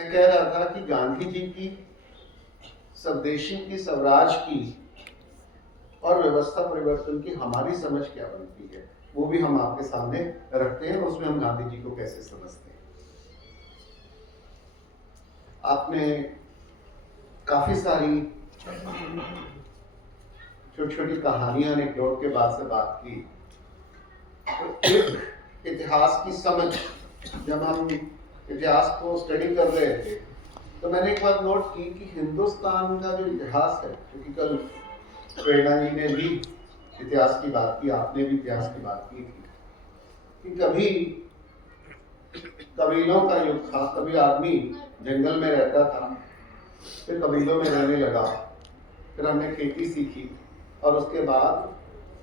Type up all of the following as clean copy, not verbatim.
मैं कह रहा था कि गांधी जी की, स्वदेशी की, स्वराज की और व्यवस्था परिवर्तन की हमारी समझ क्या बनती है, वो भी हम आपके सामने रखते हैं। उसमें हम गांधी जी को कैसे समझते हैं। आपने काफी सारी छोटी छोटी कहानियां एनेक्डोट के बाद से बात की। तो एक इतिहास की समझ, जब हम इतिहास को स्टडी कर रहे थे तो मैंने एक बात नोट की कि हिंदुस्तान का जो इतिहास है, क्योंकि कल प्रेरणा जी ने भी इतिहास की बात की, आपने भी इतिहास की बात की थी, कि कभी कबीलों का युग था, कभी आदमी जंगल में रहता था, फिर कबीलों में रहने लगा, फिर हमने खेती सीखी और उसके बाद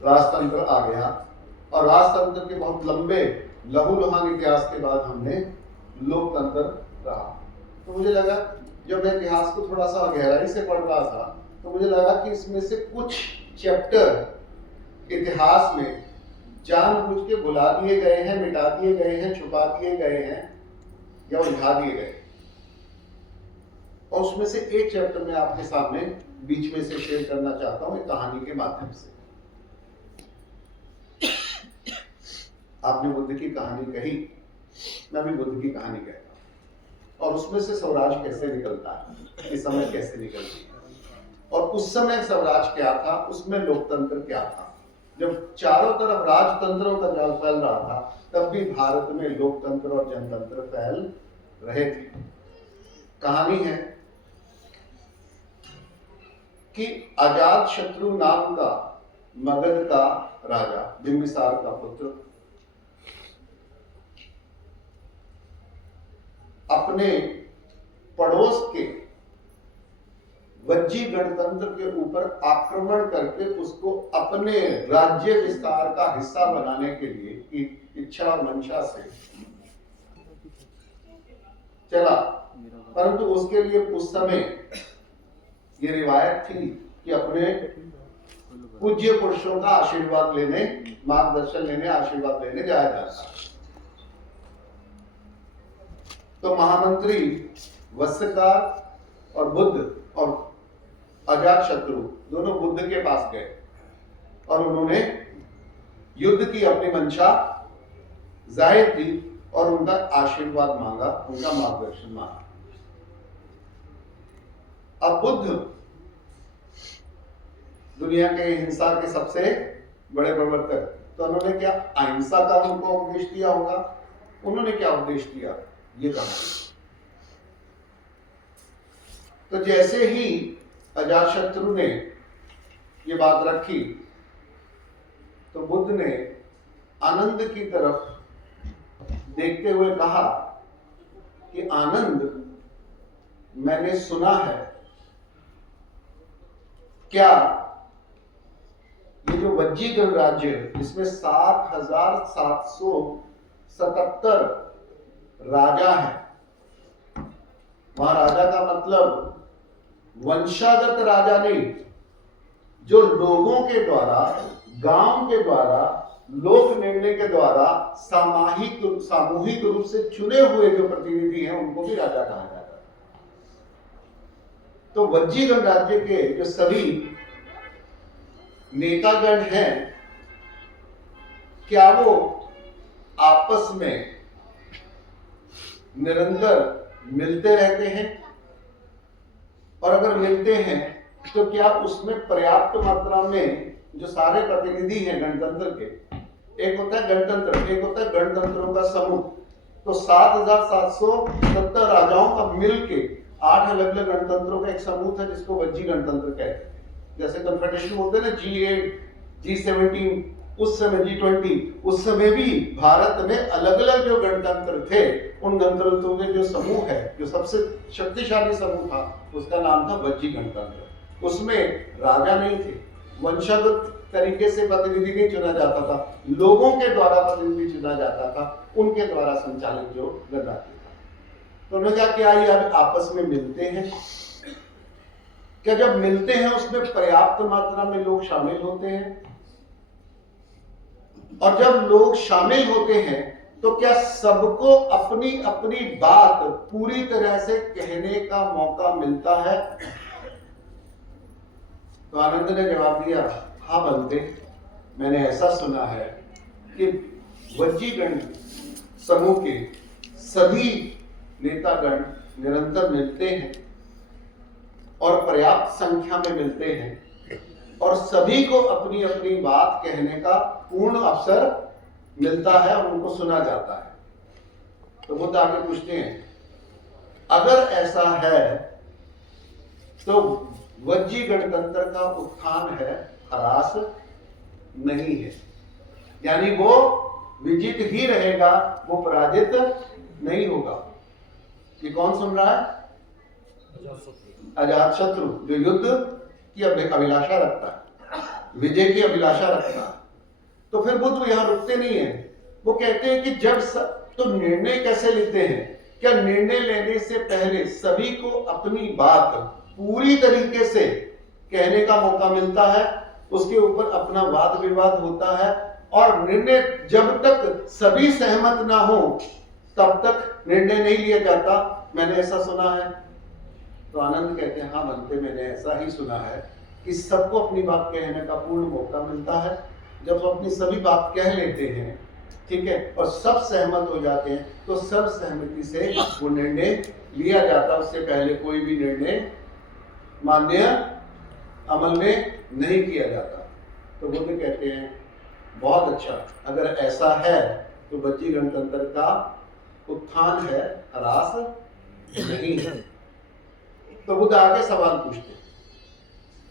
राजतंत्र आ गया, और राजतंत्र के बहुत लंबे लहूलुहान इतिहास के बाद हमने लोकतंत्र रहा। तो मुझे लगा, जब मैं इतिहास को थोड़ा सा गहराई से पढ़ रहा था तो मुझे लगा कि इसमें से कुछ चैप्टर इतिहास में जानबूझ के भुला दिए गए हैं, मिटा दिए गए हैं, छुपा दिए गए हैं या उलझा दिए गए। और उसमें से एक चैप्टर मैं आपके सामने बीच में से शेयर करना चाहता हूं, एक कहानी के माध्यम से। आपने बुद्ध की कहानी कही, मैं भी बुद्ध की कहानी कहता हूं, और उसमें से स्वराज कैसे निकलता है, इस समय कैसे निकलती है, और उस समय स्वराज क्या था, उसमें लोकतंत्र क्या था। जब चारों तरफ राजतंत्रों का जाल फैल रहा था, तब भी भारत में लोकतंत्र और जनतंत्र फैल रहे थे। कहानी है कि अजात शत्रु नाम का मगध का राजा, बिंबिसार का पुत्र, अपने पड़ोस के वज्जी गणतंत्र के ऊपर आक्रमण करके उसको अपने राज्य विस्तार का हिस्सा बनाने के लिए इच्छा और मंशा से चला। परंतु उसके लिए उस समय ये रिवायत थी कि अपने पूज्य पुरुषों का आशीर्वाद लेने, मार्गदर्शन लेने, आशीर्वाद लेने जाया जाता। तो महामंत्री वत्सकार और बुद्ध और अजात शत्रु दोनों बुद्ध के पास गए और उन्होंने युद्ध की अपनी मंशा जाहिर की और उनका आशीर्वाद मांगा, उनका मार्गदर्शन मांगा। अब बुद्ध दुनिया के हिंसा के सबसे बड़े प्रवर्तक, तो उन्होंने क्या अहिंसा का उनको उपदेश दिया होगा। उन्होंने क्या उपदेश दिया, ये कहा। तो जैसे ही अजातशत्रु ने ये बात रखी तो बुद्ध ने आनंद की तरफ देखते हुए कहा कि आनंद, मैंने सुना है, क्या ये जो वज्जी गणराज्य इसमें 7,777 राजा है। वहां राजा का मतलब वंशागत राजा नहीं, जो लोगों के द्वारा, गांव के द्वारा, लोक निर्णय के द्वारा सामूहिक रूप से चुने हुए जो प्रतिनिधि हैं उनको भी राजा कहा जाता है। तो वज्जी गणराज्य के जो सभी नेतागण हैं, क्या वो आपस में निरंतर मिलते रहते हैं, और अगर मिलते हैं तो क्या उसमें पर्याप्त मात्रा में जो सारे प्रतिनिधि हैं गणतंत्र के, एक होता है गणतंत्र, एक होता है गणतंत्रों का समूह, तो 7,777 राजाओं का मिलके 8 अलग अलग गणतंत्रों का एक समूह था जिसको वज्जी गणतंत्र कहते हैं। जैसे कन्फेडरेशन बोलते हैं ना, G8, G17, उस समय G20, उस समय भी भारत में अलग अलग जो गणतंत्र थे, उन गणतंत्रों के जो समूह है, जो सबसे शक्तिशाली समूह था, उसका नाम था वज्जी गणतंत्र। उसमें राजा नहीं थे, वंशागत तरीके से प्रतिनिधि नहीं चुना जाता था, लोगों के द्वारा प्रतिनिधि चुना जाता था, उनके द्वारा संचालित जो गणराज्य था। तो उन्होंने कहा क्या ये अब आपस में मिलते हैं, क्या जब मिलते हैं उसमें पर्याप्त मात्रा में लोग शामिल होते हैं, और जब लोग शामिल होते हैं तो क्या सबको अपनी अपनी बात पूरी तरह से कहने का मौका मिलता है? तो आनंद ने जवाब दिया, हाँ बनते, मैंने ऐसा सुना है कि वज्जीगण समूह के सभी नेतागण निरंतर मिलते हैं और पर्याप्त संख्या में मिलते हैं और सभी को अपनी अपनी बात कहने का पूर्ण अवसर मिलता है और उनको सुना जाता है। तो बुद्ध आगे पूछते हैं, अगर ऐसा है तो वज्जी गणतंत्र का उत्थान है, ह्रास नहीं है। यानी वो विजित ही रहेगा, वो पराजित नहीं होगा। ये कौन सुन रहा है? अजातशत्रु, जो युद्ध की अभिलाषा रखता है, विजय की अभिलाषा रखता है। तो फिर बुद्ध यहां रुकते नहीं है, वो कहते हैं कि जब तो निर्णय कैसे लेते हैं? क्या निर्णय लेने से पहले सभी को अपनी बात पूरी तरीके से कहने का मौका मिलता है, उसके ऊपर अपना वाद विवाद होता है और निर्णय जब तक सभी सहमत ना हो तब तक निर्णय नहीं लिया जाता, मैंने ऐसा सुना है। तो आनंद कहते हैं, हाँ बनते, मैंने ऐसा ही सुना है कि सबको अपनी बात कहने का पूर्ण मौका मिलता है। जब वो अपनी सभी बात कह लेते हैं, ठीक है, और सब सहमत हो जाते हैं, तो सब सहमति से वो निर्णय लिया जाता, उससे पहले कोई भी निर्णय मान्य अमल में नहीं किया जाता। तो बुद्ध कहते हैं, बहुत अच्छा, अगर ऐसा है तो वज्जी गणतंत्र का उत्थान है, ह्रास नहीं है। तो बुद्ध आगे सवाल पूछते हैं,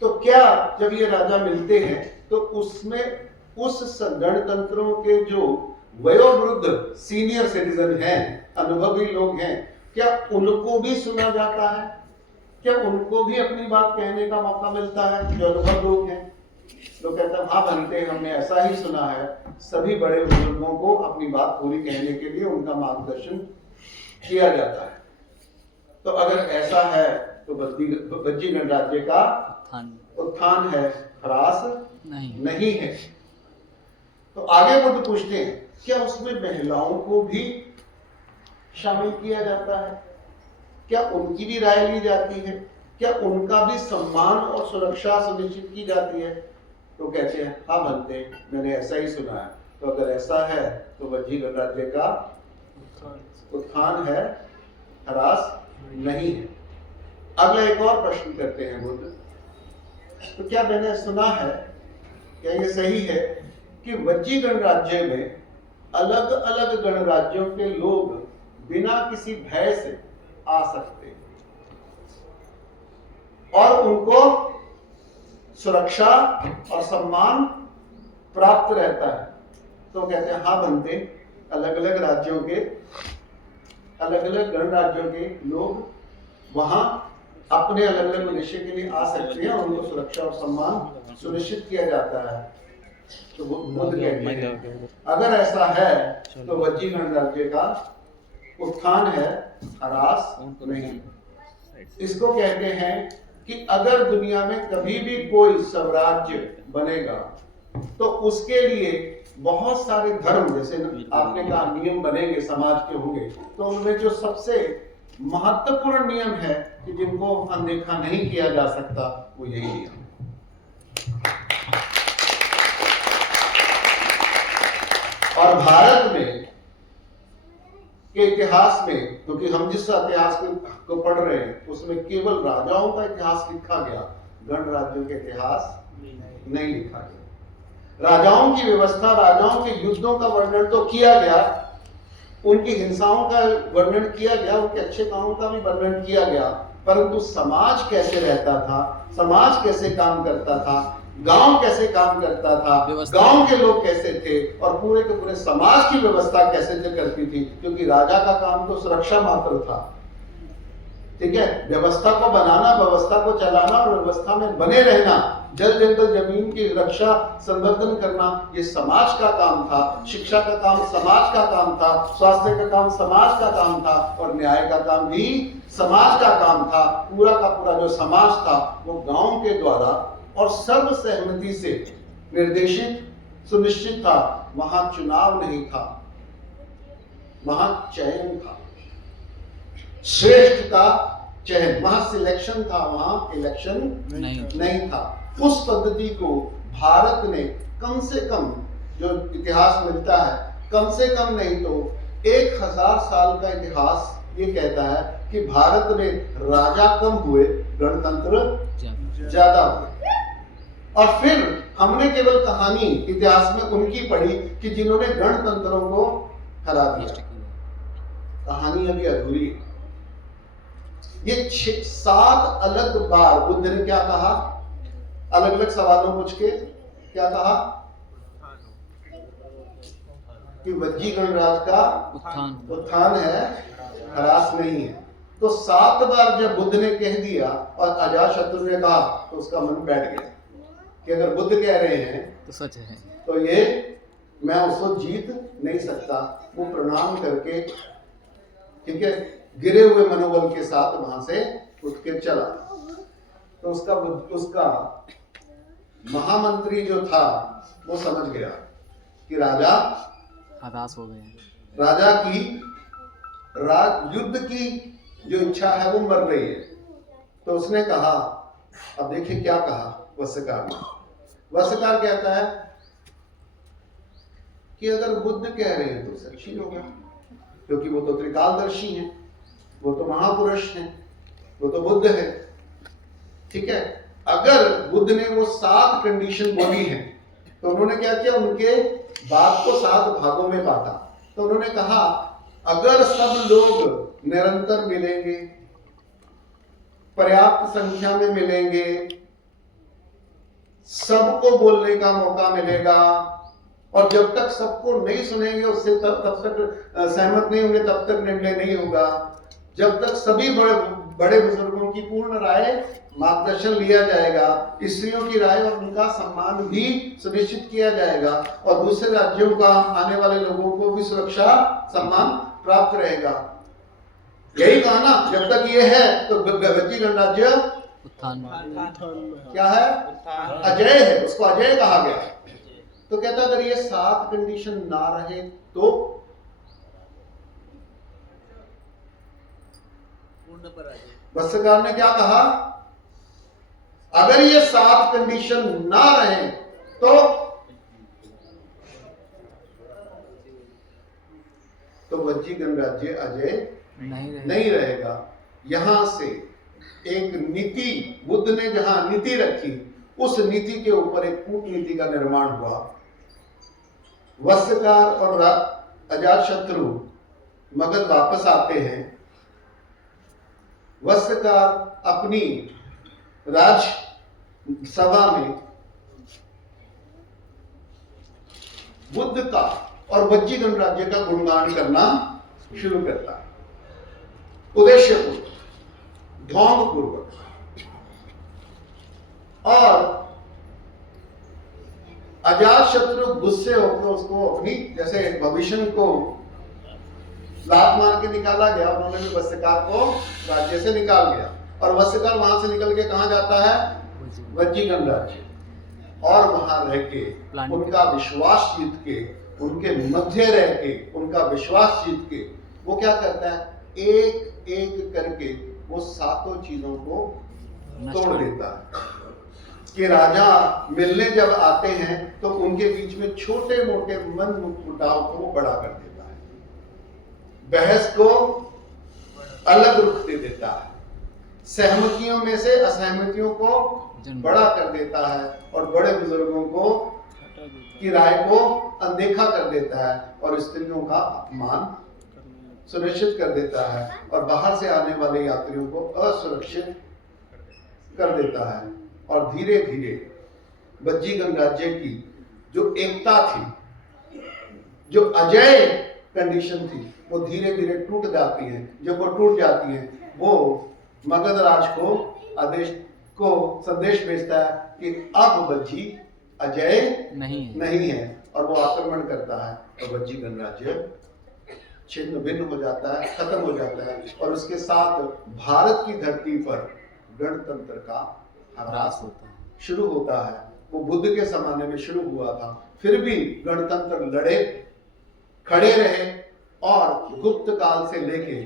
तो क्या जब ये राजा मिलते हैं तो उसमें उस गणतंत्रों के जो वयोवृद्ध सीनियर सिटीजन हैं, अनुभवी लोग हैं, क्या उनको भी सुना जाता है? क्या उनको भी अपनी बात कहने का मौका मिलता है, जो अनुभव लोग हैं? तो कहता है, हाँ बनते, हमने ऐसा ही सुना है, सभी बड़े बुजुर्गों को अपनी बात पूरी कहने के लिए उनका मार्गदर्शन किया जाता है। तो अगर ऐसा है तो वज्जी गणराज्य का उत्थान है, ह्रास नहीं है। तो आगे बुद्ध पूछते हैं, क्या उसमें महिलाओं को भी शामिल किया जाता है? क्या उनकी भी राय ली जाती है? क्या उनका भी सम्मान और सुरक्षा सुनिश्चित की जाती है? तो कहते हैं, हाँ बनते, मैंने ऐसा ही सुना है। तो अगर ऐसा है तो वज्जी गणराज्य का उत्थान है, ह्रास नहीं है। अगला एक और प्रश्न करते हैं बुद्ध, तो क्या मैंने सुना है, क्या ये सही है कि वज्जी गणराज्य में अलग अलग गणराज्यों के लोग बिना किसी भय से आ सकते और उनको सुरक्षा और सम्मान प्राप्त रहता है? तो कहते हैं, हाँ बनते, अलग अलग राज्यों के, अलग अलग गणराज्यों के लोग वहां अपने अलग अलग उद्देश्य के लिए आ सकते हैं और उनको सुरक्षा और सम्मान सुनिश्चित किया जाता है। तो बुद्ध कहते हैं, अगर ऐसा है तो वज्जी गणराज्य का उत्थान है, ह्रास नहीं। इसको कहते हैं कि अगर दुनिया में कभी भी कोई स्वराज्य बनेगा तो उसके लिए बहुत सारे धर्म, जैसे आपने कहा नियम बनेंगे, समाज के होंगे, तो उनमें जो सबसे महत्वपूर्ण नियम है कि जिनको अनदेखा नहीं किया जा सकता, वो यही नियम। और भारत में के इतिहास में, क्योंकि हम जिस इतिहास को पढ़ रहे हैं उसमें केवल राजाओं का इतिहास लिखा गया, गणराज्यों के इतिहास नहीं लिखा गया। राजाओं की व्यवस्था, राजाओं के युद्धों का वर्णन तो किया गया, उनकी हिंसाओं का वर्णन किया गया, उनके अच्छे कामों का भी वर्णन किया गया, परंतु समाज कैसे रहता था, समाज कैसे काम करता था, गांव कैसे काम करता था, गांव के लोग कैसे थे और पूरे के पूरे समाज की व्यवस्था कैसे करती थी, क्योंकि राजा का काम तो सुरक्षा मात्र था, ठीक है, व्यवस्था को बनाना, व्यवस्था को चलाना और व्यवस्था में बने रहना, जल जंगल जमीन की रक्षा संवर्धन करना, ये समाज का काम था। शिक्षा का काम समाज का काम था, स्वास्थ्य का काम समाज का काम था और न्याय का काम भी समाज का काम था। पूरा का पूरा जो समाज था वो गांव के द्वारा और सर्व सहमति से निर्देशित सुनिश्चित था। वहां चुनाव नहीं था, वहां चयन था, श्रेष्ठ का चयन, वहां सिलेक्शन था, वहां इलेक्शन नहीं था। उस पद्धति को भारत ने कम से कम, जो इतिहास मिलता है, कम से कम नहीं तो 1000 साल का इतिहास ये कहता है कि भारत में राजा कम हुए, गणतंत्र ज्यादा हुए। और फिर हमने केवल कहानी इतिहास में उनकी पढ़ी कि जिन्होंने गणतंत्रों को हरा दिया। कहानी अभी अधूरी है। ये 7 अलग बार बुद्ध ने क्या कहा, अलग अलग सवालों पूछ के क्या कहा कि वज्जी गणराज का उत्थान है, ह्रास नहीं है। तो 7 बार जब बुद्ध ने कह दिया और अजातशत्रु ने कहा तो उसका मन बैठ गया कि अगर बुद्ध कह रहे हैं तो सच है, तो ये मैं उसको जीत नहीं सकता। वो प्रणाम करके, ठीक है, गिरे हुए मनोबल के साथ वहां से उठ के चला। तो उसका महामंत्री जो था वो समझ गया कि राजा हताश हो गए, राजा की युद्ध की जो इच्छा है वो मर रही है। तो उसने कहा, अब देखिए क्या कहा वस्त्रकार ने। वस्त्रकार कहता है कि अगर बुद्ध कह रहे हैं तो सच ही होगा, क्योंकि वो तो त्रिकालदर्शी हैं, वो तो महापुरुष हैं, वो तो बुद्ध है। ठीक है, अगर बुद्ध ने वो 7 कंडीशन बोली है तो उन्होंने क्या किया, उनके बात को 7 भागों में बांटा। तो उन्होंने कहा अगर सब लोग निरंतर मिलेंगे, पर्याप्त संख्या में मिलेंगे, सबको बोलने का मौका मिलेगा, और जब तक सबको नहीं सुनेंगे उससे तब तक सहमत नहीं होंगे तब तक निर्णय नहीं होगा। जब तक सभी बड़े बुजुर्गों की पूर्ण राय मार्गदर्शन लिया जाएगा, स्त्रियों की राय और उनका सम्मान भी सुनिश्चित किया जाएगा, और दूसरे राज्यों का आने वाले लोगों को भी सुरक्षा सम्मान प्राप्त रहेगा। यही कहा ना, जब तक ये है तो वज्जी गणराज्य उत्थान क्या है, अजय है, उसको अजय कहा गया। तो कहता अगर ये 7 कंडीशन ना रहे तो वस्त्रकार ने क्या कहा, अगर ये 7 कंडीशन ना रहे तो वज्जी गणराज्य अजय नहीं रहेगा। यहां से एक नीति, बुद्ध ने जहां नीति रखी, उस नीति के ऊपर एक कूटनीति का निर्माण हुआ। वस्त्रकार और अजातशत्रु मगध वापस आते हैं। वस्त्रकार अपनी राज सभा में बुद्ध का और वज्जी गणराज्य का गुणगान करना शुरू करता है, उद्देश्यपूर्वक, ढोंग पूर्वक। और अजातशत्रु गुस्से होकर उसको अपनी, जैसे भविष्य को लात मार के निकाला गया, उन्होंने भी वस्त्रकार को राज्य से निकाल गया, और वस्त्रकार वहां से निकल के कहां जाता है, वज्जी गणराज्य। और वहां रह के उनका विश्वास जीत के, उनके मध्य रह के उनका विश्वास जीत के वो क्या करता है, एक एक करके वो 7 चीजों को तोड़ देता है। कि राजा मिलने जब आते हैं तो उनके बीच में छोटे मोटे मन मुटाव को वो बड़ा कर देता है, बहस को अलग रुख दे देता है, सहमतियों में से असहमतियों को बड़ा कर देता है, और बड़े बुजुर्गों को की राय को अनदेखा कर देता है, और स्त्रियों का अपमान सुनिश्चित कर देता है, और बाहर से आने वाले यात्रियों को असुरक्षित कर देता है। और धीरे धीरे वज्जी गणराज्य की जो एकता थी, जो अजय कंडीशन थी, वो धीरे धीरे टूट जाती है। जब वो टूट जाती है, वो मगध राज को संदेश भेजता है कि अब वज्जी अजय नहीं है, और वो आक्रमण करता है, और वज्जी गणराज्य छिन्न भिन्न हो जाता है, खत्म हो जाता है, और उसके साथ भारत की धरती पर गणतंत्र का ह्रास शुरू होता है। वो बुद्ध के जमाने में शुरू हुआ था, फिर भी गणतंत्र लड़े, खड़े रहे, और गुप्त काल से लेके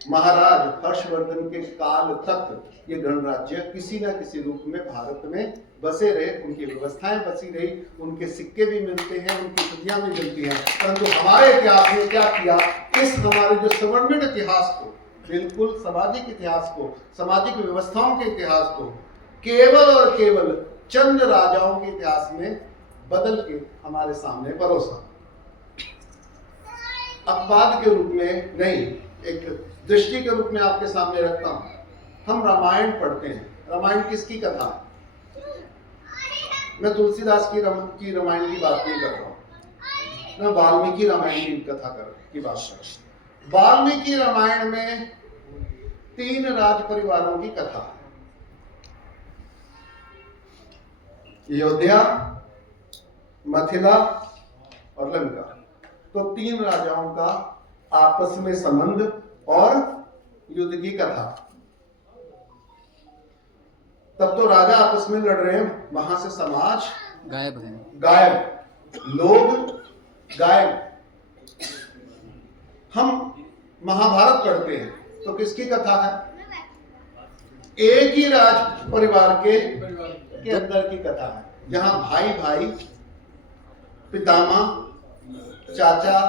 महाराज हर्षवर्धन के काल तक ये गणराज्य किसी न किसी रूप में भारत में बसे रहे, उनकी व्यवस्थाएं बसी रही, उनके सिक्के भी मिलते हैं, उनकी कृतियां भी मिलती हैं। परंतु हमारे इतिहास ने क्या किया, इस हमारे जो स्वर्णिम इतिहास को, बिल्कुल सामाजिक इतिहास को, सामाजिक व्यवस्थाओं के इतिहास को केवल और केवल चंद राजाओं के इतिहास में बदल के हमारे सामने परोसा। अपवाद के रूप में नहीं, एक दृष्टि के रूप में आपके सामने रखता हूं। हम रामायण पढ़ते हैं, रामायण किसकी कथा है? मैं तुलसीदास की रामायण की बात नहीं कर रहा हूं, मैं वाल्मीकि रामायण की कथा की बात कर रहा हूं। वाल्मीकि रामायण में 3 राज परिवारों की कथा है, अयोध्या, मथिला और लंका। तो 3 राजाओं का आपस में संबंध और युद्ध की कथा। तब तो राजा आपस में लड़ रहे हैं, वहां से समाज गायब है, गायब, लोग गायब। हम महाभारत पढ़ते हैं तो किसकी कथा है? एक ही राज परिवार के अंदर की कथा है, जहां भाई भाई, पितामह, चाचा,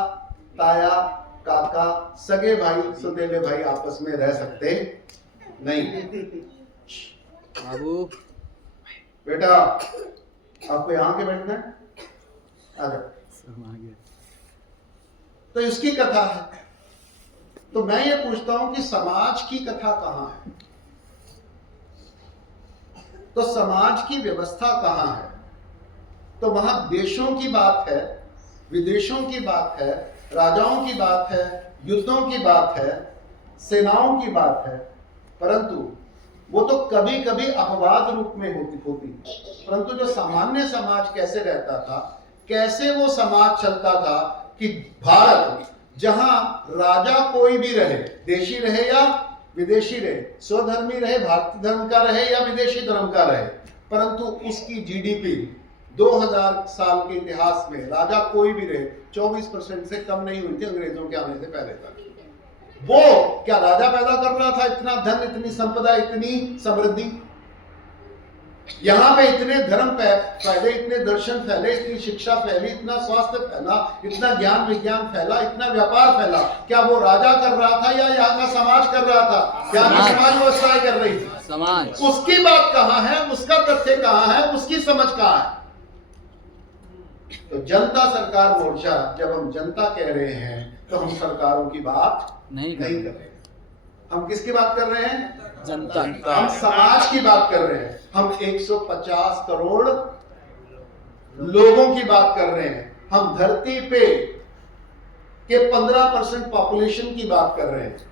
ताया, काका, सगे भाई, सौतेले भाई आपस में रह सकते नहीं। बाबू बेटा आपको यहां के बैठना है, आ जाओ। तो इसकी कथा है। तो मैं ये पूछता हूं कि समाज की कथा कहां है? तो समाज की व्यवस्था कहां है? तो वहां देशों की बात है, विदेशों की बात है, राजाओं की बात है, युद्धों की बात है, सेनाओं की बात है। परंतु वो तो कभी कभी अपवाद रूप में होती। परंतु जो सामान्य समाज कैसे रहता था, कैसे वो समाज चलता था कि भारत जहां राजा कोई भी रहे, देशी रहे या विदेशी रहे, स्वधर्मी रहे, भारतीय धर्म का रहे या विदेशी धर्म का रहे, परंतु उसकी जीडीपी 2000 साल के इतिहास में राजा कोई भी रहे 24% से कम नहीं हुई थी अंग्रेजों के आने से पहले तक। वो क्या राजा पैदा कर रहा था इतना धन, इतनी संपदा, इतनी समृद्धि? यहां पे इतने धर्म फैले, इतने दर्शन फैले, इतनी शिक्षा फैली, इतना स्वास्थ्य फैला, इतना ज्ञान विज्ञान फैला, इतना व्यापार फैला, क्या वो राजा कर रहा था या यहाँ का समाज कर रहा था? क्या समाज व्यवस्थाएं कर रही थी? समाज। उसकी बात कहां है, उसका तथ्य कहां है, उसकी समझ कहां है? तो जनता सरकार मोर्चा, जब हम जनता कह रहे हैं तो हम सरकारों की बात नहीं कर रहे। हम किसकी बात कर रहे हैं? जनता। हम समाज की बात कर रहे हैं। हम 150 करोड़ लोगों की बात कर रहे हैं। हम धरती पे के 15% पॉपुलेशन की बात कर रहे हैं।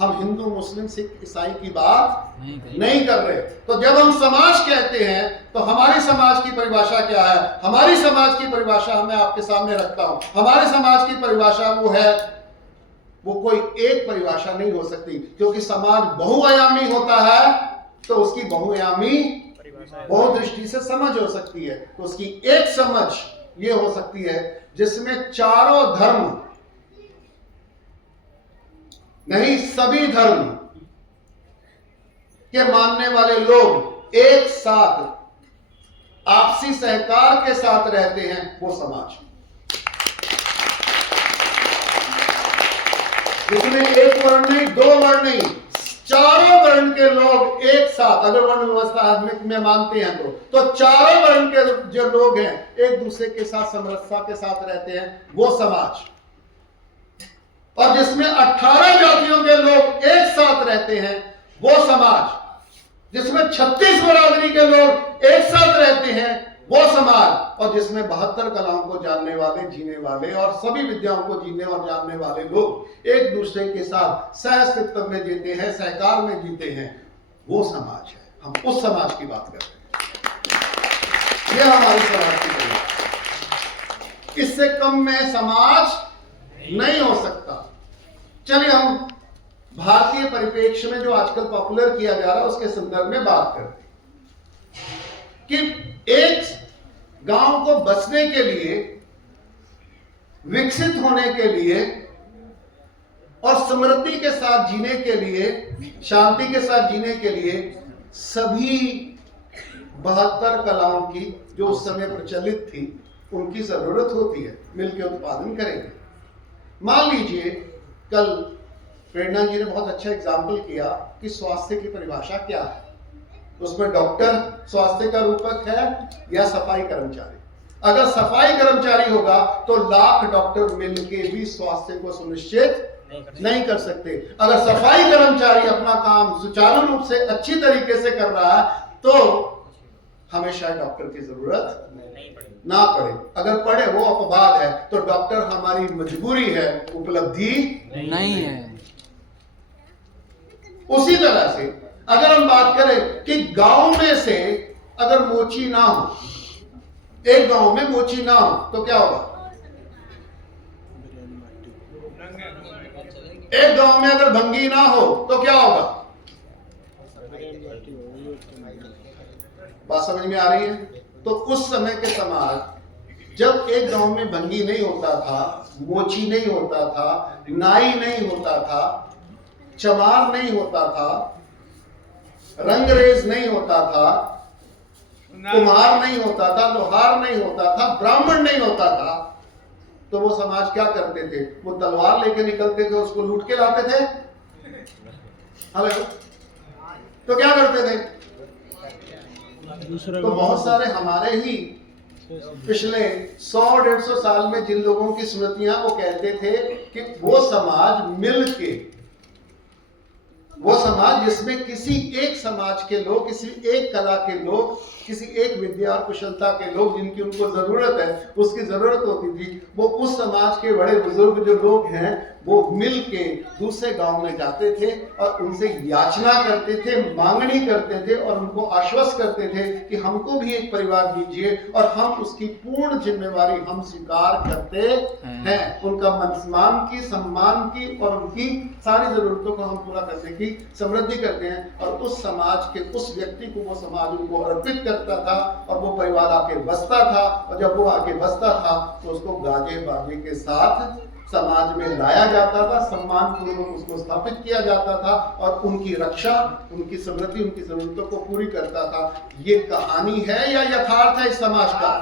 हम हिंदू, मुस्लिम, सिख, ईसाई की बात नहीं कर रहे। तो जब हम समाज कहते हैं तो हमारी समाज की परिभाषा क्या है? हमारी समाज की परिभाषा मैं आपके सामने रखता हूं। हमारे समाज की परिभाषा वो है, वो कोई एक परिभाषा नहीं हो सकती, क्योंकि समाज बहुआयामी होता है तो उसकी बहुआयामी बहुदृष्टि से समझ हो सकती है। तो उसकी एक समझ ये हो सकती है जिसमें चारों धर्म नहीं, सभी धर्म के मानने वाले लोग एक साथ आपसी सहकार के साथ रहते हैं, वो समाज। जिसमें एक वर्ण नहीं, 2 वर्ण नहीं, चारों वर्ण के लोग एक साथ, अगर वर्ण व्यवस्था में मानते हैं तो चारों वर्ण के जो लोग हैं एक दूसरे के साथ समरसता के साथ रहते हैं, वो समाज। और जिसमें 18 जातियों के लोग एक साथ रहते हैं, वो समाज। जिसमें 36 बरादरी के लोग एक साथ रहते हैं, वो समाज। और जिसमें 72 कलाओं को जानने वाले, जीने वाले और सभी विद्याओं को जीने और जानने वाले लोग एक दूसरे के साथ सहअस्तित्व में जीते हैं, सहकार में जीते हैं, वो समाज है। हम उस समाज की बात कर रहे हैं। यह हमारी समाज की बात है। इससे कम में समाज नहीं हो सकता। चलिए हम भारतीय परिप्रेक्ष्य में जो आजकल पॉपुलर किया जा रहा है उसके संदर्भ में बात करते हैं कि एक गांव को बसने के लिए, विकसित होने के लिए और समृद्धि के साथ जीने के लिए, शांति के साथ जीने के लिए सभी 72 कलाओं की जो उस समय प्रचलित थी उनकी जरूरत होती है। मिलकर उत्पादन करेंगे। मान लीजिए कल प्रेरणा जी ने बहुत अच्छा एग्जाम्पल किया कि स्वास्थ्य की परिभाषा क्या है। उसमें डॉक्टर स्वास्थ्य का रूपक है या सफाई कर्मचारी। अगर सफाई कर्मचारी होगा तो लाख डॉक्टर मिलके भी स्वास्थ्य को सुनिश्चित नहीं कर सकते। अगर सफाई कर्मचारी अपना काम सुचारू रूप से अच्छी तरीके से कर रहा है तो हमेशा डॉक्टर की जरूरत ना पड़े। अगर पड़े वो अपवाद है, तो डॉक्टर हमारी मजबूरी है, उपलब्धि नहीं है। उसी तरह से अगर हम बात करें कि गांव में से अगर मोची ना हो, एक गांव में मोची ना हो तो क्या होगा? एक गांव में अगर भंगी ना हो तो क्या होगा? बात समझ में आ रही है? तो उस समय के समाज जब एक गांव में भंगी नहीं होता था, मोची नहीं होता था, नाई नहीं होता था, चमार नहीं होता था, रंगरेज नहीं होता था, कुम्हार नहीं होता था, लोहार नहीं होता था, ब्राह्मण नहीं होता था, तो वो समाज क्या करते थे? वो तलवार लेके निकलते थे, उसको लूट के लाते थे। हेलो, तो क्या करते थे? तो बहुत सारे हमारे ही पिछले 100-150 साल में जिन लोगों की स्मृतियां, वो कहते थे कि वो समाज मिलके, वो समाज जिसमें किसी एक समाज के लोग, किसी एक कला के लोग, किसी एक विद्या और कुशलता के लोग जिनकी उनको जरूरत है, उसकी जरूरत होती थी, वो उस समाज के बड़े बुजुर्ग जो लोग हैं वो मिल के दूसरे गांव में जाते थे और उनसे याचना करते थे, मांगनी करते थे और उनको आश्वस्त करते थे कि हमको भी एक परिवार दीजिए और हम उसकी पूर्ण जिम्मेवारी हम स्वीकार करते हैं। उनका सम्मान की, सम्मान की और उनकी सारी जरूरतों को हम पूरा करने की समृद्धि करते हैं। और उस समाज के उस व्यक्ति को वो समाज उनको अर्पित करता था और वो परिवार आके बसता था। और जब वो आके बसता था तो उसको गाजे बाजे के साथ समाज में लाया जाता था, सम्मान पूर्वक उसको स्थापित किया जाता था और उनकी रक्षा, उनकी समृद्धि, उनकी जरूरतों को पूरी करता था। ये कहानी है या यथार्थ है इस समाज का?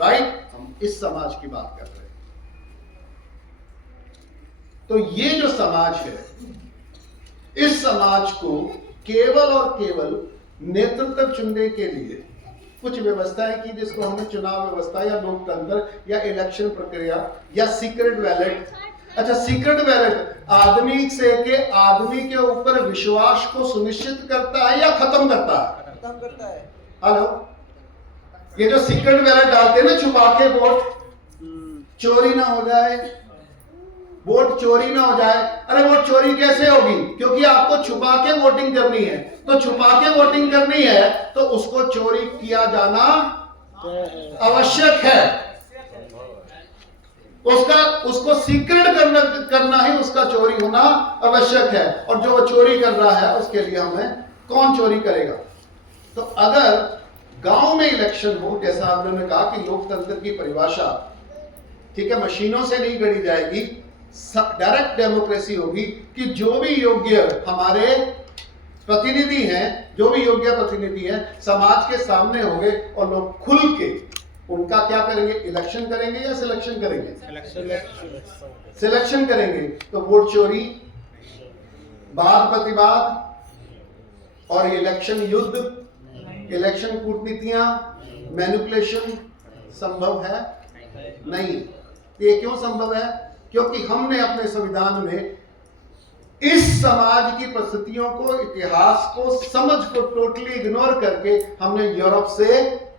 राइट, हम इस समाज की बात कर रहे हैं। तो ये जो समाज है, इस समाज को केवल और केवल नेतृत्व चुनने के लिए कुछ व्यवस्थाएं की, जिसको हमने चुनाव व्यवस्था या लोकतंत्र या इलेक्शन प्रक्रिया या सीक्रेट बैलेट। अच्छा, सीक्रेट बैलेट आदमी से के आदमी के ऊपर विश्वास को सुनिश्चित करता है या खत्म करता है? खत्म करता है। हेलो, ये जो सीक्रेट बैलेट डालते हैं ना, छुपा के वोट, चोरी ना हो जाए, वोट चोरी ना हो जाए। अरे वोट चोरी कैसे होगी? क्योंकि आपको छुपा के वोटिंग करनी है। तो छुपा के वोटिंग करनी है तो उसको चोरी किया जाना आवश्यक है। उसको सीक्रेट करना ही उसका चोरी होना आवश्यक है। और जो वो चोरी कर रहा है उसके लिए हमें कौन चोरी करेगा? तो अगर गांव में इलेक्शन हो, जैसा आपने कहा कि लोकतंत्र की परिभाषा, ठीक है, मशीनों से नहीं गढ़ी जाएगी, डायरेक्ट डेमोक्रेसी होगी कि जो भी योग्य हमारे प्रतिनिधि हैं, जो भी योग्य प्रतिनिधि हैं, समाज के सामने होंगे और लोग खुल के उनका क्या करेंगे? इलेक्शन करेंगे या सिलेक्शन करेंगे? सिलेक्शन करेंगे। तो वोट चोरी, वाद प्रतिवाद और इलेक्शन युद्ध, इलेक्शन कूटनीतियां, मैनिपुलेशन संभव है नहीं। ये क्यों संभव है? क्योंकि हमने अपने संविधान में इस समाज की परिस्थितियों को, इतिहास को, समझ को टोटली इग्नोर करके हमने यूरोप से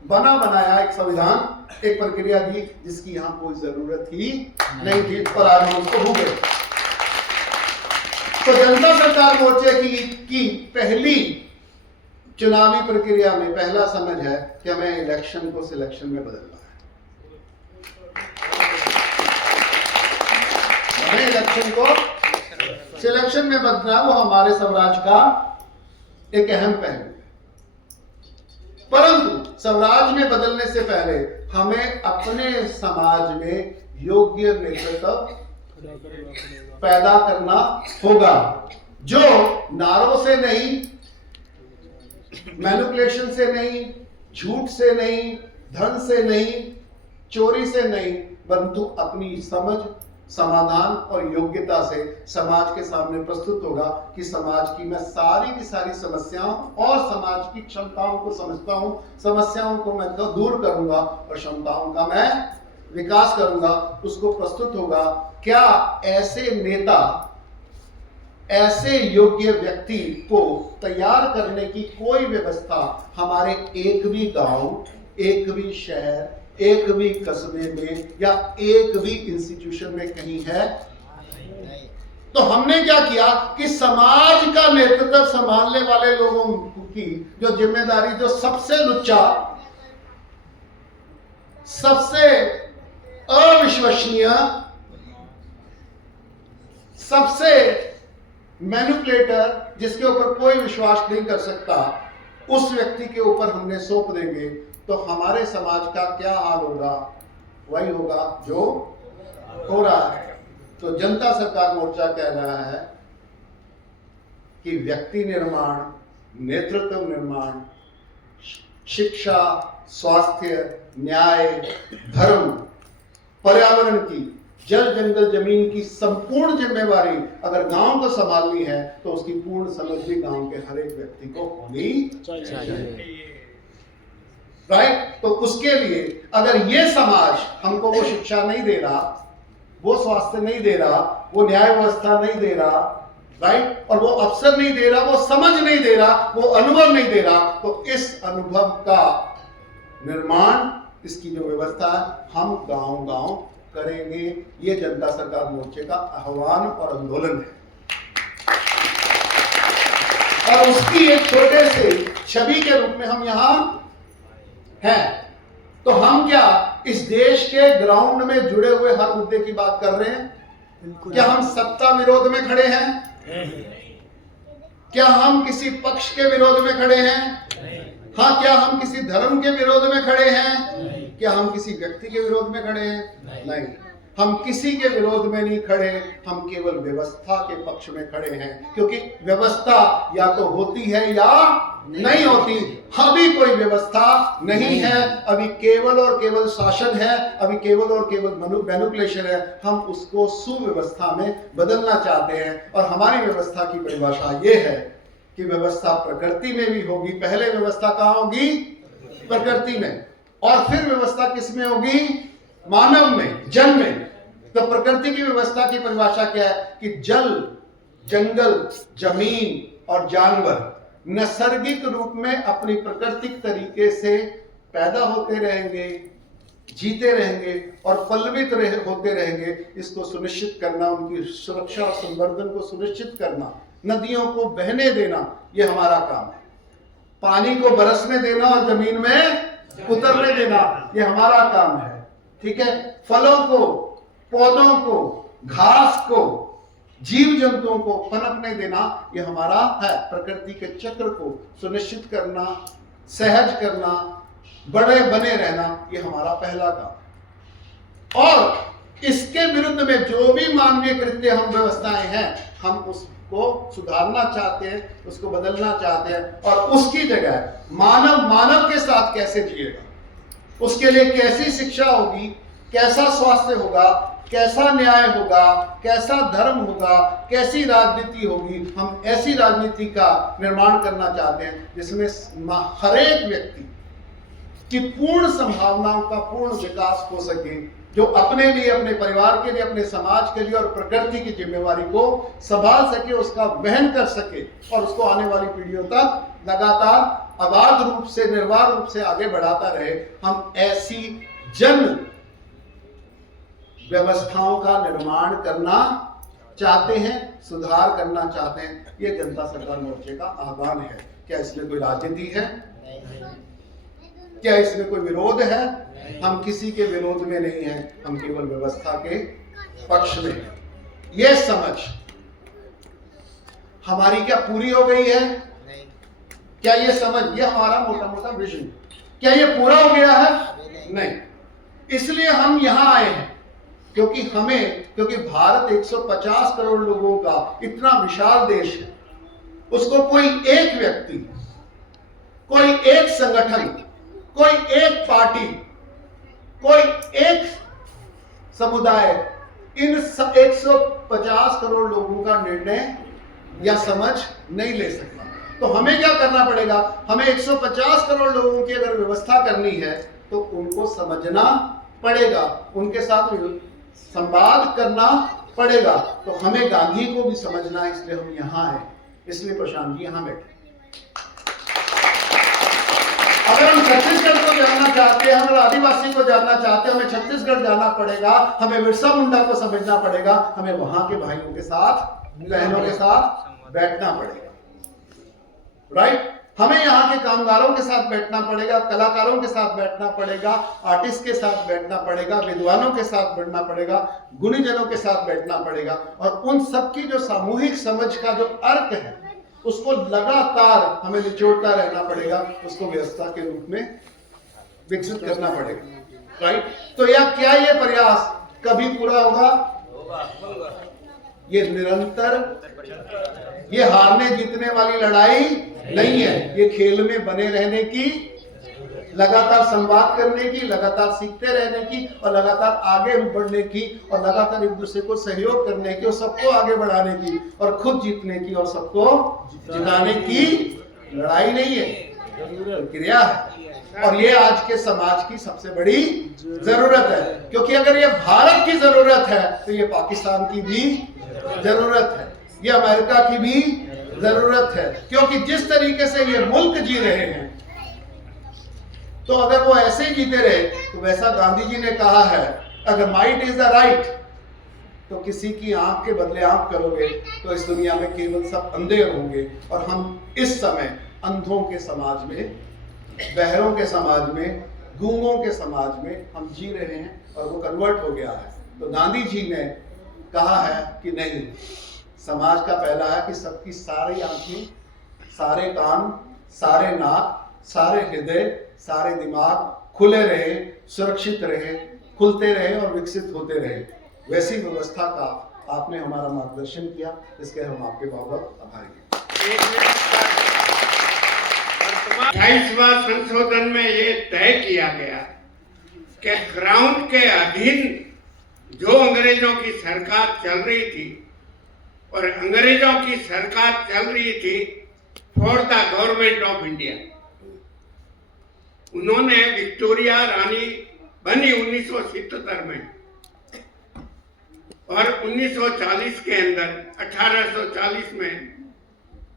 बनाया एक संविधान, एक प्रक्रिया दी जिसकी यहां कोई जरूरत ही नहीं थी और आज हम उसको भूल गए। तो जनता सरकार मोर्चे की पहली चुनावी प्रक्रिया में पहला समझ है कि हमें इलेक्शन को सिलेक्शन में बदलना है। हमें इलेक्शन को सिलेक्शन में बदलना, वो हमारे स्वराज का एक अहम पहलू है। परंतु स्वराज में बदलने से पहले हमें अपने समाज में योग्य नेतृत्व पैदा करना होगा, जो नारों से नहीं, मैनिपुलेशन से नहीं, झूठ से नहीं, धन से नहीं, चोरी से नहीं, परंतु अपनी समझ, समाधान और योग्यता से समाज के सामने प्रस्तुत होगा कि समाज की मैं सारी की सारी समस्याओं और समाज की क्षमताओं को समझता हूं, समस्याओं को मैं तो दूर करूंगा और क्षमताओं का मैं विकास करूंगा। उसको प्रस्तुत होगा। क्या ऐसे नेता, ऐसे योग्य व्यक्ति को तैयार करने की कोई व्यवस्था हमारे एक भी गांव, एक भी शहर, एक भी कस्बे में या एक भी इंस्टीट्यूशन में कहीं है? तो हमने क्या किया कि समाज का नेतृत्व संभालने वाले लोगों की जो जिम्मेदारी, जो सबसे लुच्चा, सबसे अविश्वसनीय, सबसे मैनिपुलेटर, जिसके ऊपर कोई विश्वास नहीं कर सकता, उस व्यक्ति के ऊपर हमने सौंप देंगे तो हमारे समाज का क्या हाल होगा? वही होगा जो हो रहा है। तो जनता सरकार मोर्चा कह रहा है कि व्यक्ति निर्माण, नेतृत्व निर्माण, शिक्षा, स्वास्थ्य, न्याय, धर्म, पर्यावरण की, जल जंगल जमीन की संपूर्ण जिम्मेवारी अगर गांव को संभालनी है तो उसकी पूर्ण समझ भी गांव के हर एक व्यक्ति को होनी चाहिए। राइट? तो उसके लिए अगर ये समाज हमको वो शिक्षा नहीं दे रहा, वो स्वास्थ्य नहीं दे रहा, वो न्याय व्यवस्था नहीं दे रहा, राइट, और वो अवसर नहीं दे रहा, वो समझ नहीं दे रहा, वो अनुभव नहीं दे रहा, तो इस अनुभव का निर्माण, इसकी जो व्यवस्था है, हम गांव गांव करेंगे। ये जनता सरकार मोर्चे का आह्वान और आंदोलन है। और उसकी एक छोटे से छवि के रूप में हम यहां हैं। तो हम क्या इस देश के ग्राउंड में जुड़े हुए हर मुद्दे की बात कर रहे हैं? क्या हम सत्ता विरोध में खड़े हैं? क्या हम किसी पक्ष के विरोध में खड़े हैं? हाँ, क्या हम किसी धर्म के विरोध में खड़े हैं? क्या हम किसी व्यक्ति के विरोध में खड़े हैं? नहीं, हम किसी के विरोध में नहीं खड़े, हम केवल व्यवस्था के पक्ष में खड़े हैं, क्योंकि व्यवस्था या तो होती है या नहीं होती। अभी कोई व्यवस्था नहीं है, अभी केवल और केवल शासन है, अभी केवल और केवल मैनिपुलेशन है। हम उसको सुव्यवस्था में बदलना चाहते हैं और हमारी व्यवस्था की परिभाषा ये है कि व्यवस्था प्रकृति में भी होगी। पहले व्यवस्था कहाँ होगी? प्रकृति में। और फिर व्यवस्था किस में होगी? मानव में, जल में। तो प्रकृति की व्यवस्था की परिभाषा क्या है कि जल, जंगल, जमीन और जानवर नैसर्गिक रूप में अपनी प्राकृतिक तरीके से पैदा होते रहेंगे, जीते रहेंगे और पल्लवित होते रहेंगे। इसको सुनिश्चित करना, उनकी सुरक्षा और संवर्धन को सुनिश्चित करना, नदियों को बहने देना, ये हमारा काम है। पानी को बरसने देना और जमीन में उतरने देना, ये हमारा काम है। ठीक है? फलों को, पौधों को, घास को, जीव जंतुओं को पनपने देना, ये हमारा है। प्रकृति के चक्र को सुनिश्चित करना, सहज करना, बड़े बने रहना, ये हमारा पहला काम। और इसके विरुद्ध में जो भी मानवीय कृत्य हम व्यवस्थाएं हैं, हम उसको सुधारना चाहते हैं, उसको बदलना चाहते हैं। और उसकी जगह मानव मानव के साथ कैसे जिएगा, उसके लिए कैसी शिक्षा होगी, कैसा स्वास्थ्य होगा, कैसा न्याय होगा, कैसा धर्म होगा, कैसी राजनीति होगी, हम ऐसी राजनीति का निर्माण करना चाहते हैं जिसमें हर एक व्यक्ति की पूर्ण संभावनाओं का पूर्ण विकास हो सके, जो अपने लिए, अपने परिवार के लिए, अपने समाज के लिए और प्रकृति की जिम्मेवारी को संभाल सके, उसका वहन कर सके और उसको आने वाली पीढ़ियों तक लगातार अबाध रूप से, निर्वाध रूप से आगे बढ़ाता रहे। हम ऐसी जन व्यवस्थाओं का निर्माण करना चाहते हैं, सुधार करना चाहते हैं। ये जनता सरकार मोर्चे का आह्वान है। क्या इसमें कोई राजनीति है? क्या इसमें कोई विरोध है? हम किसी के विरोध में नहीं हैं, हम केवल व्यवस्था के पक्ष में हैं। ये समझ हमारी क्या पूरी हो गई है? क्या ये समझ, ये हमारा मोटा मोटा विजन, क्या ये पूरा हो गया है? नहीं। इसलिए हम यहां आए हैं क्योंकि भारत 150 करोड़ लोगों का इतना विशाल देश है, उसको कोई एक व्यक्ति, कोई एक संगठन, कोई एक पार्टी, कोई एक समुदाय इन 150 करोड़ लोगों का निर्णय या समझ नहीं ले सकता। तो हमें क्या करना पड़ेगा? हमें 150 करोड़ लोगों की अगर व्यवस्था करनी है तो उनको समझना पड़ेगा, उनके साथ संवाद करना पड़ेगा। तो हमें गांधी को भी समझना है, इसलिए हम यहाँ हैं, इसलिए प्रशांत जी यहाँ बैठे। अगर हम छत्तीसगढ़ को जानना चाहते हैं, हम आदिवासी को जानना चाहते हैं, हमें छत्तीसगढ़ जाना पड़ेगा, हमें बिरसा मुंडा को समझना पड़ेगा, हमें वहां के भाइयों के साथ, बहनों के साथ बैठना पड़ेगा, राइट? हमें यहाँ के कामगारों के साथ बैठना पड़ेगा, कलाकारों के साथ बैठना पड़ेगा, आर्टिस्ट के साथ बैठना पड़ेगा, विद्वानों के साथ बैठना पड़ेगा, गुणीजनों के साथ बैठना पड़ेगा, और उन सबकी जो सामूहिक समझ का जो अर्थ है उसको लगातार हमें निचोड़ता रहना पड़ेगा, उसको व्यवस्था के रूप में विकसित करना पड़ेगा, राइट? तो क्या ये प्रयास कभी पूरा होगा? ये निरंतर, ये हारने जीतने वाली लड़ाई नहीं है, ये खेल में बने रहने की, लगातार संवाद करने की, लगातार सीखते रहने की, और लगातार आगे बढ़ने की, और लगातार एक दूसरे को सहयोग करने की, और सबको आगे बढ़ाने की, और खुद जीतने की, और सबको जिताने की लड़ाई नहीं है, क्रिया है। और ये आज के समाज की सबसे बड़ी जरूरत है, क्योंकि अगर ये भारत की जरूरत है तो ये पाकिस्तान की भी जरूरत है, ये अमेरिका की भी जरूरत है, क्योंकि जिस तरीके से ये मुल्क जी रहे हैं, तो अगर वो ऐसे ही जीते रहे तो वैसा गांधी जी ने कहा है, अगर माइट इज द राइट, तो किसी की आंख के बदले आंख करोगे तो इस दुनिया में केवल सब अंधे होंगे, और हम इस समय अंधों के समाज में, बहरों के समाज में, गूंगों के समाज में हम जी रहे हैं, और वो कन्वर्ट हो गया है। तो गांधी जी ने कहा है कि नहीं, समाज का पहला है कि सबकी सारी आंखें, सारे कान, सारे नाक, सारे हृदय, सारे दिमाग खुले रहे, सुरक्षित रहे, खुलते रहे और विकसित होते रहे। वैसी व्यवस्था का आपने हमारा मार्गदर्शन किया, इसके हम आपके बहुत आभारी हैं। 28वां संशोधन में ये तय किया गया कि क्राउन के अधीन जो अंग्रेजों की सरकार चल रही थी, और अंग्रेजों की सरकार चल रही थी for the government of India. उन्होंने विक्टोरिया रानी बनी 1977 में, और 1940 के अंदर 1840 में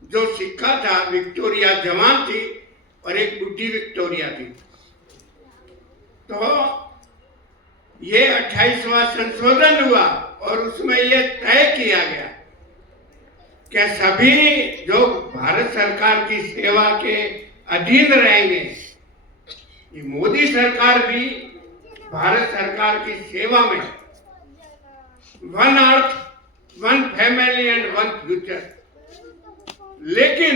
जो सिक्का था, विक्टोरिया जवान थी और एक बुढ़ी विक्टोरिया थी। तो ये 28वां संशोधन हुआ, और उसमें ये तय किया गया कि सभी जो भारत सरकार की सेवा के अधीन रहेंगे, ये मोदी सरकार भी भारत सरकार की सेवा में, one earth, one family and one future. लेकिन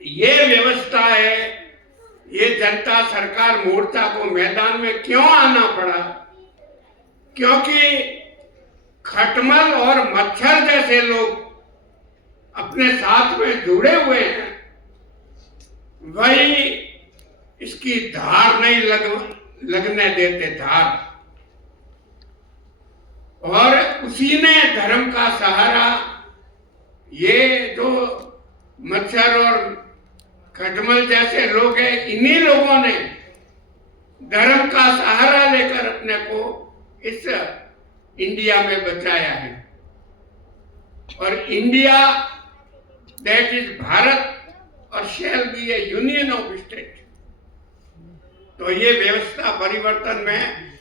ये व्यवस्था है, ये जनता सरकार मोर्चा को मैदान में क्यों आना पड़ा? क्योंकि खटमल और मच्छर जैसे लोग अपने साथ में जुड़े हुए हैं, वही इसकी धार नहीं लगने देते, धार। और उसी ने धर्म का सहारा, ये जो मच्छर और खटमल जैसे लोग हैं, इन्हीं लोगों ने धर्म का सहारा लेकर अपने को इस इंडिया में बचाया है। और इंडिया, दैट इज भारत, और shall be A union of state. तो ये व्यवस्था परिवर्तन में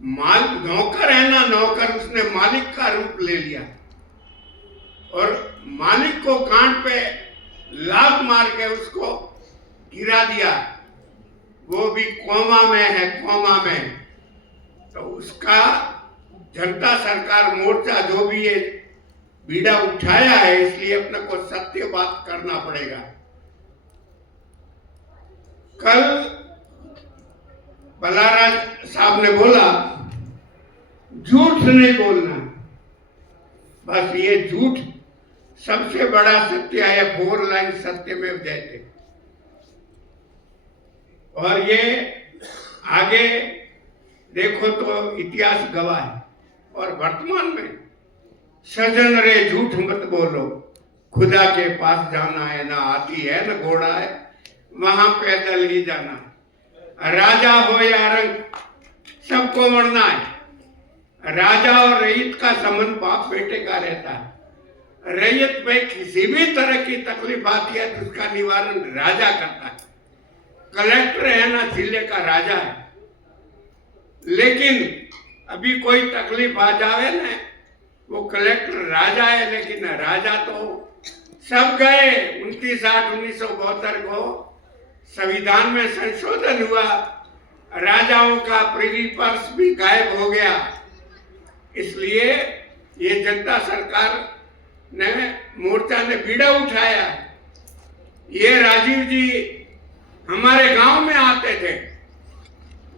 नौकर है ना नौकर, उसने मालिक का रूप ले लिया, और मालिक को कान पे लात मार के उसको गिरा दिया। वो भी कोमा में है, कोमा में। तो उसका जनता सरकार मोर्चा जो भी ये बीड़ा उठाया है, इसलिए अपने को सत्य बात करना पड़ेगा। कल बल्लाराज साहब ने बोला झूठ नहीं बोलना, बस ये झूठ सबसे बड़ा सत्य है, 4 लाइन सत्य में जयते। और ये आगे देखो तो इतिहास गवाह है। और वर्तमान में सजन रे झूठ मत बोलो, खुदा के पास जाना है, ना हाथी है ना घोड़ा है, वहां पैदल ही जाना है। राजा हो या रंग सबको मरना है। राजा और रईत का संबंध बाप बेटे का रहता है। रैयत में किसी भी तरह की तकलीफ आती है तो उसका निवारण राजा करता है। कलेक्टर है ना जिले का राजा है। लेकिन अभी कोई तकलीफ आ जाए ना, वो कलेक्टर राजा है, लेकिन राजा तो सब गए। 29/8/1972 को संविधान में संशोधन हुआ, राजाओं का प्रिवी पर्स भी गायब हो गया। इसलिए ये जनता सरकार ने, मोर्चा ने बीड़ा उठाया। ये राजीव जी हमारे गांव में आते थे,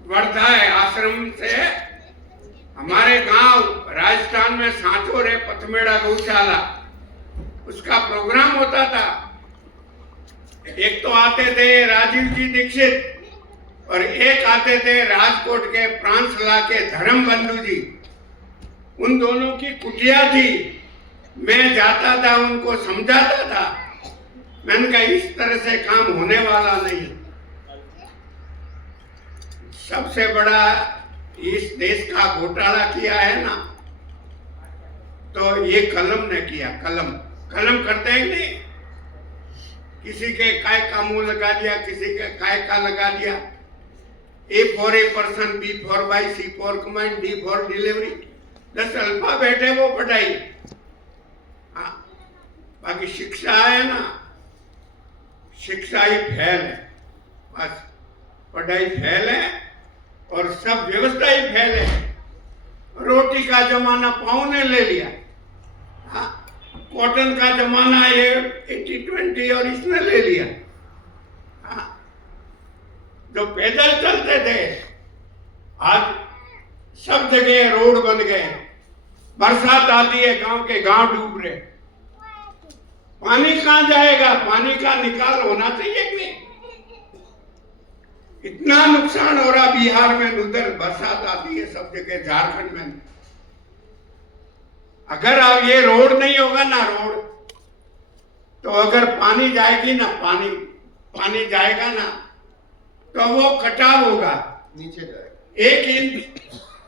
वर्धा आश्रम से हमारे गांव राजस्थान में सांचोर है, पथमेड़ा गौशाला, उसका प्रोग्राम होता था। एक तो आते थे राजीव जी दीक्षित और एक आते थे राजकोट के प्रांसला के धर्म बंधु जी। उन दोनों की कुटिया थी। मैं जाता था, उनको समझाता था। मैंने कहा इस तरह से काम होने वाला नहीं। सबसे बड़ा इस देश का घोटाला किया है ना, तो ये कलम ने किया। कलम करते हैं नहीं, किसी के काय का मुंह लगा दिया, किसी के काय का लगा दिया। A for a person, B for by, C for command, D for delivery। 10 alphabet है वो पढ़ाई। हाँ, बाकी शिक्षा है ना, शिक्षा ही फेल है। बस पढ़ाई फेल है और सब व्यवस्था ही फेल है। रोटी का जमाना पाँव ने ले लिया। हाँ, कॉटन का जमाना ये 80-20 और इसने ले लिया। हाँ, जो पैदल चलते थे आज सब जगह रोड बन गए। बरसात आती है, गांव के गांव डूब रहे। पानी कहां जाएगा? पानी का निकाल होना चाहिए कि नहीं? इतना नुकसान हो रहा बिहार में, उधर बरसात आती है सब जगह, झारखंड में। अगर अब ये रोड नहीं होगा ना, रोड, तो अगर पानी जाएगी ना, पानी जाएगा ना, तो वो कटाव होगा, नीचे जाएगा 1 इंच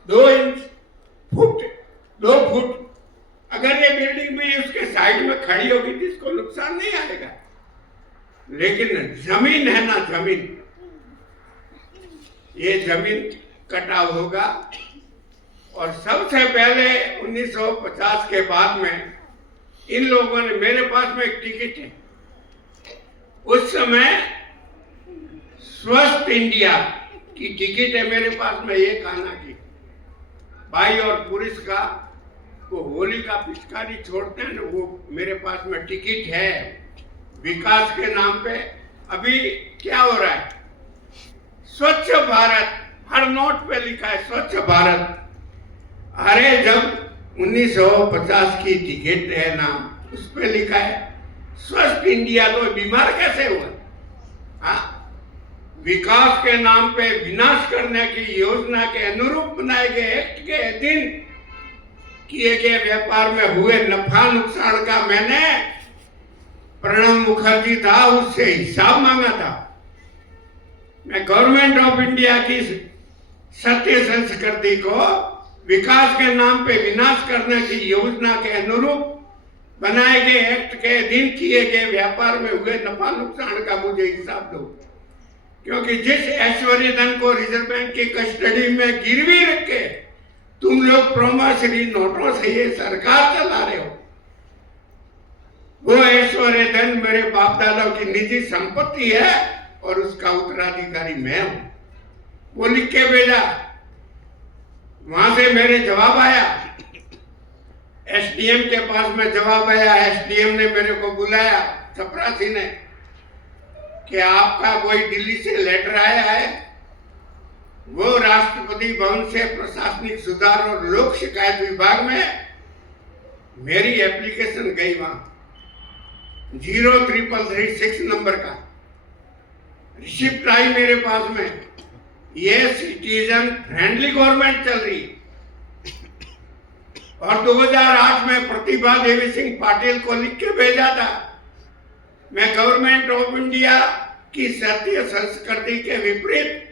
2 इंच फुट 2 फुट। अगर ये बिल्डिंग भी उसके साइड में खड़ी होगी तो इसको नुकसान नहीं आएगा। लेकिन जमीन है ना, जमीन, ये जमीन कटाव होगा। और सबसे पहले 1950 के बाद में इन लोगों ने, मेरे पास में एक टिकट है, उस समय स्वस्थ इंडिया की टिकट है मेरे पास में, एक आना की। भाई और पुरुष का वो होली का पिचकारी छोड़ते हैं ना, वो मेरे पास में टिकट है विकास के नाम पे। अभी क्या हो रहा है, स्वच्छ भारत, हर नोट पे लिखा है स्वच्छ भारत। अरे जब 1950 की टिकट है ना, उस पे लिखा है स्वस्थ इंडिया, तो बीमार कैसे हुआ? हाँ, विकास के नाम पे विनाश करने की योजना के अनुरूप बनाए गए एक्ट के अधीन किए गए व्यापार में हुए नफा नुकसान का मैंने प्रणब मुखर्जी था, उससे हिसाब मांगा था। मैं गवर्नमेंट ऑफ इंडिया की सत्य संस्कृति को विकास के नाम पे विनाश करने की योजना के अनुरूप बनाए गए एक्ट के अधीन किए गए व्यापार में हुए नफा नुकसान का मुझे हिसाब दो। क्योंकि जिस ऐश्वर्य धन को रिजर्व बैंक की कस्टडी में गिरवी रख के तुम लोग प्रोमोशरी नोटों से ये सरकार चला रहे हो, वो ऐश्वर्य धन मेरे बाप दादाओं की निजी संपत्ति है और उसका उत्तराधिकारी मैं हूं। वो लिख के भेजा, वहां से मेरे जवाब आया, एसडीएम के पास में जवाब आया। एसडीएम ने मेरे को बुलाया, चपरासी ने, कि आपका कोई दिल्ली से लेटर आया है वो राष्ट्रपति भवन से प्रशासनिक सुधार और लोक शिकायत विभाग में मेरी एप्लीकेशन गई वहां 03336 नंबर का रिसिप्ट आई मेरे पास में। ये सिटीजन फ्रेंडली गवर्नमेंट चल रही और 2008 में प्रतिभा देवी सिंह पाटिल को लिख के भेजा था, मैं गवर्नमेंट ऑफ इंडिया की सत्य संस्कृति के विपरीत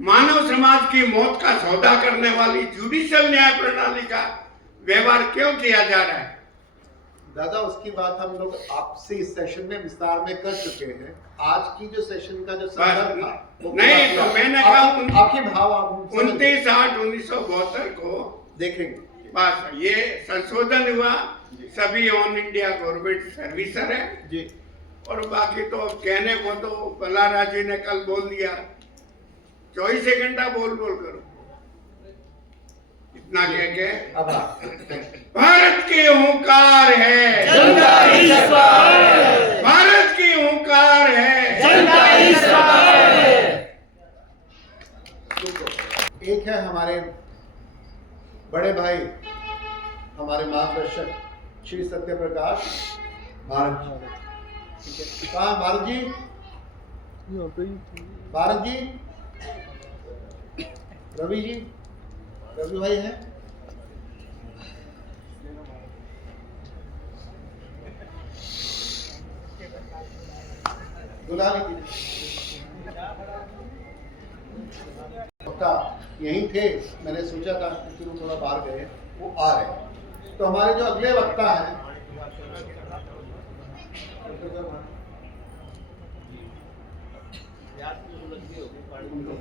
मानव समाज की मौत का सौदा करने वाली जुडिशियल न्याय प्रणाली का व्यवहार क्यों किया जा रहा है। दादा उसकी बात हम लोग आपसे इस सेशन में विस्तार में कर चुके हैं। आज की जो सेशन का जो संदर्भ था वो नहीं, तो मैंने कहा आपके भाव आप 29/8/1972 को देखेंगे। बस ये संशोधन हुआ, सभी ऑन इंडिया गवर्नमेंट सर्विसर है जी। और बाकी तो कहने को तो बल्लारा जी ने कल बोल दिया 24 घंटा बोल करो, इतना कह के अब भारत की हुंकार है, जनता ही सरकार है, भारत की हुंकार है, जनता ही सरकार है। एक है हमारे बड़े भाई, हमारे मार्गदर्शक श्री सत्य प्रकाश भारत जी। कहाँ भारत जी? भारत जी, रवि जी, रवि भाई हैं? बुला लीजिए। पक्का यहीं थे, मैंने सोचा था कि वो थोड़ा बाहर गए, वो आ रहे हैं। तो हमारे जो अगले वक्ता हैं उनको